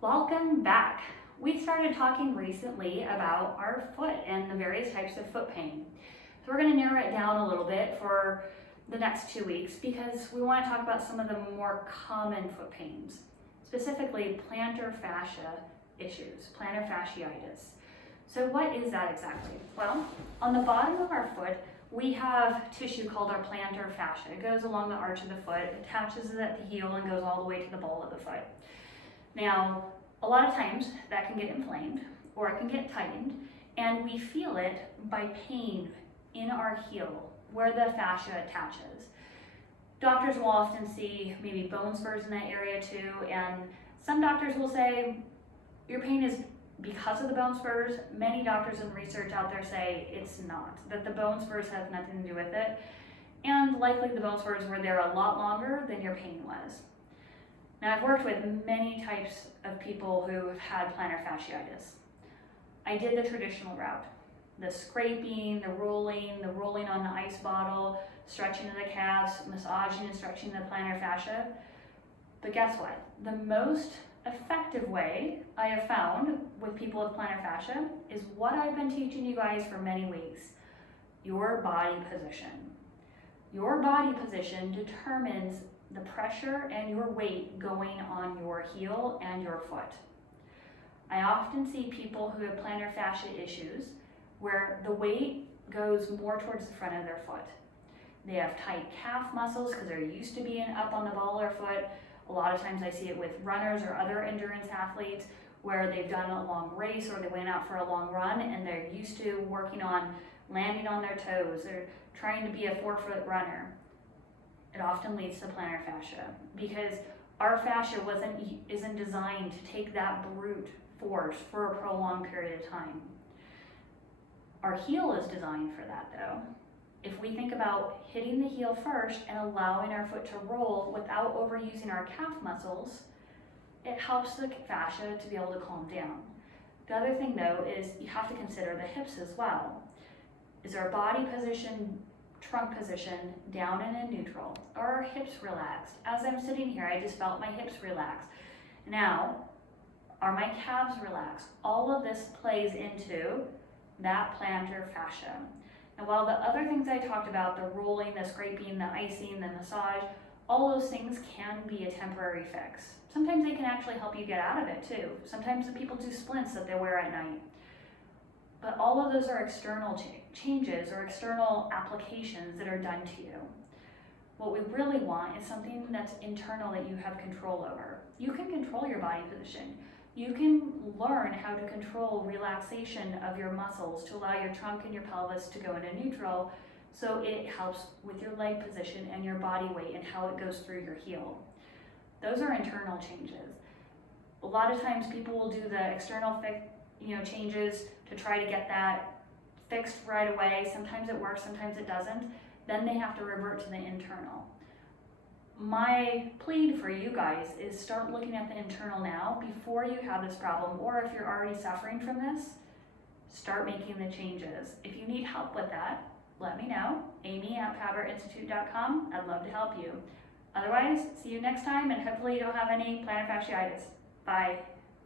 Welcome back. We started talking recently about our foot and the various types of foot pain. So we're going to narrow it down a little bit for the next 2 weeks because we want to talk about some of the more common foot pains, specifically plantar fascia issues, plantar fasciitis. So what is that exactly? Well, on the bottom of our foot, we have tissue called our plantar fascia. It goes along the arch of the foot, attaches at the heel, and goes all the way to the ball of the foot. Now, a lot of times that can get inflamed or it can get tightened, and we feel it by pain in our heel where the fascia attaches. Doctors will often see maybe bone spurs in that area too, and some doctors will say your pain is because of the bone spurs. Many doctors and research out there say it's not, that the bone spurs have nothing to do with it, and likely the bone spurs were there a lot longer than your pain was. Now, I've worked with many types of people who have had plantar fasciitis. I did the traditional route, the scraping, the rolling on the ice bottle, stretching of the calves, massaging and stretching the plantar fascia. But guess what? The most effective way I have found with people with plantar fascia is what I've been teaching you guys for many weeks, your body position. Your body position determines the pressure and your weight going on your heel and your foot. I often see people who have plantar fascia issues where the weight goes more towards the front of their foot. They have tight calf muscles because they're used to being up on the ball of their foot. A lot of times I see it with runners or other endurance athletes where they've done a long race or they went out for a long run and they're used to working on landing on their toes. They're trying to be a 4-foot runner. It often leads to plantar fascia because our fascia isn't designed to take that brute force for a prolonged period of time. Our heel is designed for that though. If we think about hitting the heel first and allowing our foot to roll without overusing our calf muscles, it helps the fascia to be able to calm down. The other thing though is you have to consider the hips as well. Is our body position, trunk position down and in neutral? Are our hips relaxed? As I'm sitting here, I just felt my hips relax. Now, are my calves relaxed? All of this plays into that plantar fascia. And while the other things I talked about, the rolling, the scraping, the icing, the massage, all those things can be a temporary fix. Sometimes they can actually help you get out of it too. Sometimes the people do splints that they wear at night. But all of those are external changes or external applications that are done to you. What we really want is something that's internal that you have control over. You can control your body position. You can learn how to control relaxation of your muscles to allow your trunk and your pelvis to go into neutral so it helps with your leg position and your body weight and how it goes through your heel. Those are internal changes. A lot of times people will do the external changes to try to get that fixed right away. Sometimes it works, sometimes it doesn't. Then they have to revert to the internal. My plea for you guys is start looking at the internal now before you have this problem, or if you're already suffering from this, start making the changes. If you need help with that, let me know. Amy@PowerInstitute.com. I'd love to help you. Otherwise, see you next time, and hopefully you don't have any plantar fasciitis. Bye.